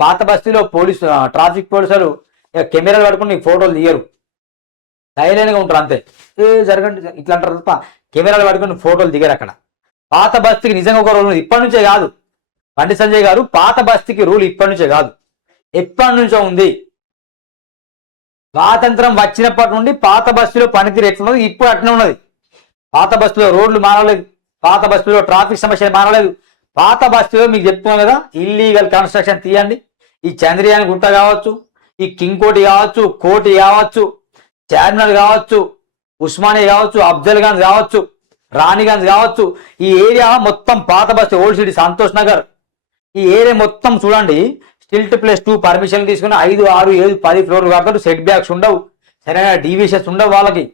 పాత బస్తీలో ట్రాఫిక్ పోలీసులు కెమెరాలు పట్టుకుని ఫోటోలు తీయరు, సైలెంట్గా ఉంటారు అంతే. జరగండి ఇట్లా అంటారు తప్ప కెమెరాలు పట్టుకుని ఫోటోలు దిగారు అక్కడ. పాత బస్తీకి నిజంగా ఒక రూల్ ఇప్పటి నుంచే కాదు బండి సంజయ్ గారు, పాత బస్తీకి రూల్ ఇప్పటి నుంచే కాదు ఎప్పటి నుంచో ఉంది. స్వాతంత్రం వచ్చినప్పటి నుండి పాత బస్తీలో పనితీరు ఎట్లున్నది ఇప్పుడు అట్నే ఉన్నది. పాత బస్తీలో రోడ్లు మారలేదు, పాత బస్తీలో ట్రాఫిక్ సమస్యలు మారలేదు. పాత బస్తీలో మీకు చెప్తున్నాం కదా, ఇల్లీగల్ కన్స్ట్రక్షన్ తీయండి. ఈ చంద్రయాన్ గుట్ట కావచ్చు, ఈ కింగ్ కోటి కావచ్చు, కోటి కావచ్చు, చార్మినార్ కావచ్చు, ఉస్మానియా కావచ్చు, అఫ్జల్ గంజ్ కావచ్చు, రాణిగంజ్ కావచ్చు, ఈ ఏరియా మొత్తం పాత బస్తీ, ఓల్డ్ సిటీ, సంతోష్ నగర్, ఈ ఏరియా మొత్తం చూడండి. స్టిల్ట్ +2 పర్మిషన్ తీసుకుని 5, 6, 7, 10 ఫ్లోర్లు కడతారు. సెట్ బ్యాక్స్ ఉండవు, సరైన డీవియేషన్స్ ఉండవు వాళ్ళకి.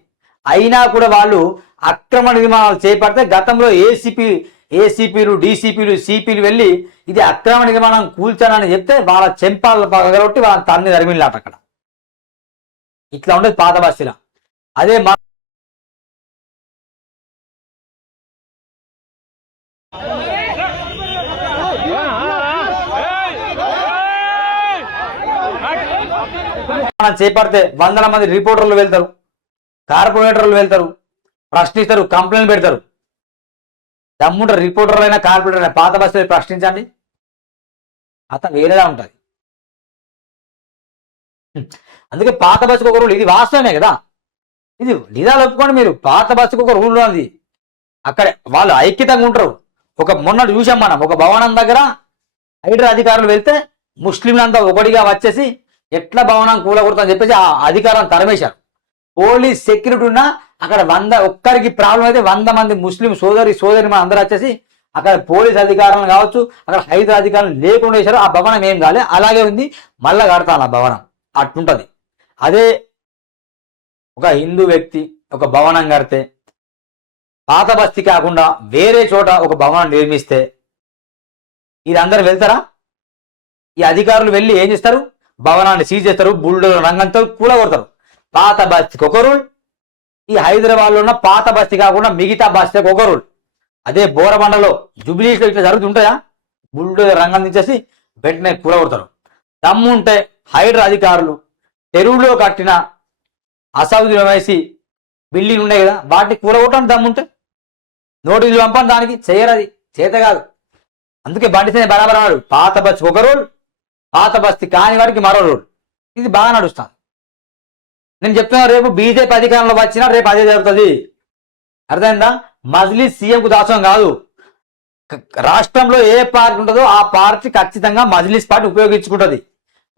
అయినా కూడా వాళ్ళు అక్రమ నిర్మాణాలు చేపడితే గతంలో ఏసీపీలు, డీసీపీలు, సిపిలు వెళ్ళి ఇది అక్రమ నిర్మాణం కూల్చానని చెప్తే వాళ్ళ చెంపాలు పగలొట్టి వాళ్ళ తన్ని తరిమిలాట అక్కడ. ఇట్లా ఉండేది పాత బస్తీలో. అదే చేపడితే 100 మంది రిపోర్టర్లు వెళ్తారు, కార్పొరేటర్లు వెళ్తారు, ప్రశ్నిస్తారు, కంప్లైంట్ పెడతారు. దమ్ముంటారు రిపోర్టర్లు అయినా కార్పొరేటర్ అయినా పాత బస్తీలో ప్రశ్నించండి, అతను వేరేలా ఉంటుంది. అందుకే పాత బస్సుకు ఒక రూల్, ఇది వాస్తవమే కదా, ఇది నిజాలు ఒప్పుకోండి మీరు. పాత బస్సుకు ఒక రూల్ ఉన్నది, అక్కడ వాళ్ళు ఐక్యతంగా ఉంటారు. మొన్నటి చూసాం మనం, ఒక భవనం దగ్గర హైడ్రా అధికారులు వెళ్తే ముస్లింలంతా ఒకటిగా వచ్చేసి ఎట్లా భవనం కూలగొడతామని చెప్పేసి ఆ అధికారం తరమేశారు. పోలీస్ సెక్యూరిటీ ఉన్నా అక్కడ ఒక్కరికి ప్రాబ్లం అయితే 100 మంది ముస్లిం సోదరి అందరూ వచ్చేసి అక్కడ పోలీస్ అధికారులు కావచ్చు, అక్కడ హైదరా అధికారులు లేకుండా వేశారు. ఆ భవనం ఏం కాలే, అలాగే ఉంది, మళ్ళా కడతాను ఆ భవనం. అట్లుంటది. అదే ఒక హిందూ వ్యక్తి ఒక భవనం కడితే పాత బస్తీ కాకుండా వేరే చోట ఒక భవనం నిర్మిస్తే వీరందరూ వెళ్తారా? ఈ అధికారులు వెళ్ళి ఏం చేస్తారు? భవనాన్ని సీజ్ చేస్తారు, బుల్డోజర్ రంగంతో కూలగొడతారు. పాత బస్తీకి ఒక రూల్, ఈ హైదరాబాద్లో ఉన్న పాత బస్తీ కాకుండా మిగతా బస్తీకి ఒక రూల్. అదే బోరబండలో జూబ్లీస్లో ఇట్లా జరుగుతుంటాయా? బుల్డోజర్ రంగం తీసేసి వెంటనే కూలగొడతారు. దమ్ముంటే హైడ్రా అధికారులు చెరువులో కట్టిన అసౌదీలో వేసి బిల్డింగ్ ఉన్నాయి కదా, వాటిని కూలగొట్టడం దమ్ముంటే నోటీసులు పంపండి. దానికి చేయరది, చేత కాదు. అందుకే బండి బరాబర్ అన్నాడు, పాత బస్తీకి ఒక రూల్, పాత బస్తీ కాని వారికి మరో రూల్. ఇది బాగా నడుస్తాను. నేను చెప్తున్నా, రేపు బీజేపీ అధికారంలో వచ్చినా రేపు అదే జరుగుతుంది. అర్థమైందా? మజ్లిస్ సీఎంకు దాసం కాదు. రాష్ట్రంలో ఏ పార్టీ ఉంటుందో ఆ పార్టీ ఖచ్చితంగా మజ్లిస్ పార్టీ ఉపయోగించుకుంటుంది.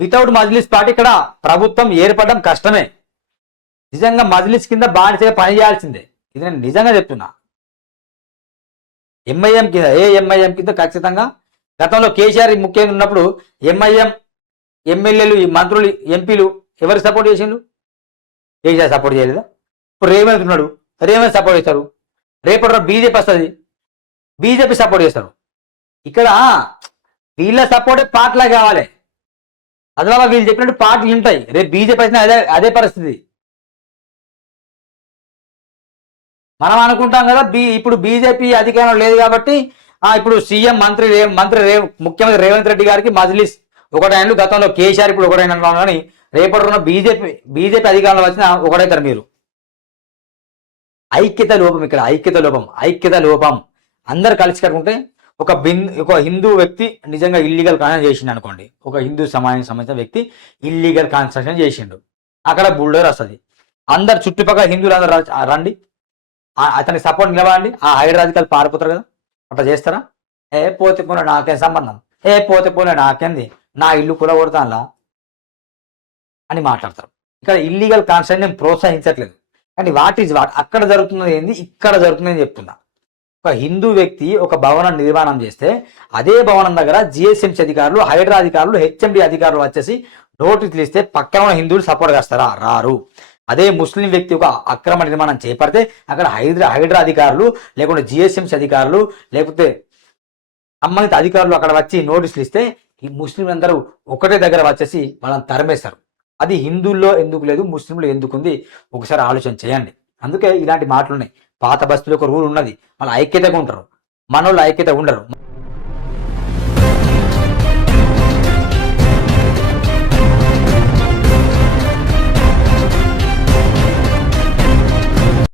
వితౌట్ మజ్లిస్ పార్టీ ఇక్కడ ప్రభుత్వం ఏర్పడడం కష్టమే. నిజంగా మజ్లిస్ కింద బానిసగా పని చేయాల్సిందే. ఇది నేను నిజంగా చెప్తున్నా. ఎంఐఎం కింద ఎంఐఎం కింద ఖచ్చితంగా గతంలో కేసీఆర్ ముఖ్యంగా ఉన్నప్పుడు ఎంఐఎం ఎమ్మెల్యేలు, మంత్రులు, ఎంపీలు ఎవరు సపోర్ట్ చేసిండు? కేసీఆర్ సపోర్ట్ చేయలేదా? ఇప్పుడు రేవంత్ ఉన్నాడు, రేవంత్ సపోర్ట్ చేస్తారు. రేపటి బీజేపీ వస్తుంది, బీజేపీ సపోర్ట్ చేస్తారు. ఇక్కడ వీళ్ళ సపోర్టే పార్టీలా కావాలి. అందువల్ల వీళ్ళు చెప్పినట్టు పార్టీలు ఉంటాయి. రేపు బీజేపీ వచ్చిన అదే పరిస్థితి. మనం అనుకుంటాం కదా, ఇప్పుడు బీజేపీ అధికారం లేదు కాబట్టి ఇప్పుడు సీఎం ముఖ్యమంత్రి రేవంత్ రెడ్డి గారికి మజ్లిస్ ఒకటైన, గతంలో కేసీఆర్ ఇప్పుడు ఒకటైనా, కానీ రేపటి ఉన్న బీజేపీ అధికారంలో వచ్చిన ఒకటైతారు మీరు. ఐక్యత లోపం ఇక్కడ, ఐక్యత లోపం. అందరు కలిసి కట్టుకుంటే ఒక హిందూ వ్యక్తి నిజంగా ఇల్లీగల్ కన్స్ట్రక్షన్ చేసిండు అనుకోండి, ఒక హిందూ సమాజానికి సంబంధించిన వ్యక్తి ఇల్లీగల్ కన్స్ట్రక్షన్ చేసిండు, అక్కడ బుల్డోజర్ వస్తుంది. అందరు చుట్టుపక్కల హిందువులు అందరూ రండి, అతనికి సపోర్ట్ నిలబడండి. ఆ హైదరాబాద్ అధికారులు పారిపోతారు కదా, అట్లా చేస్తారా? పోతే పోలే నాకేం సంబంధం, పోతే పోలే నాకేంది, నా ఇల్లు కూలగొడతానులా అని మాట్లాడతారు. ఇక్కడ ఇల్లీగల్ కన్స్ట్రక్షన్ నేను ప్రోత్సహించట్లేదు, కానీ వాట్ ఈజ్ వాట్, అక్కడ జరుగుతున్నది ఏంది, ఇక్కడ జరుగుతుందని చెప్తున్నా. ఒక హిందూ వ్యక్తి ఒక భవనం నిర్మాణం చేస్తే అదే భవనం దగ్గర జిహెచ్ఎంసీ అధికారులు, హైడ్రా అధికారులు, హెచ్ఎండి అధికారులు వచ్చేసి నోటీసులు ఇస్తే పక్కన ఉన్న హిందువులు సపోర్ట్ చేస్తారా? రారు. అదే ముస్లిం వ్యక్తి ఒక అక్రమ నిర్మాణం చేపడితే అక్కడ హైడ్రా అధికారులు, లేకుంటే జిహెచ్ఎంసీ అధికారులు, లేకపోతే సంబంధిత అధికారులు అక్కడ వచ్చి నోటీసులు ఇస్తే ఈ ముస్లింలందరూ ఒకటే దగ్గర వచ్చేసి వాళ్ళని తరిమేస్తారు. అది హిందువుల్లో ఎందుకు లేదు, ముస్లింలు ఎందుకుంది, ఒకసారి ఆలోచన చేయండి. అందుకే ఇలాంటి మాటలు ఉన్నాయి. పాత బస్తీలో ఒక రూల్ ఉన్నది, వాళ్ళు ఐక్యతగా ఉంటారు, మనోళ్ళు ఐక్యత ఉండరు.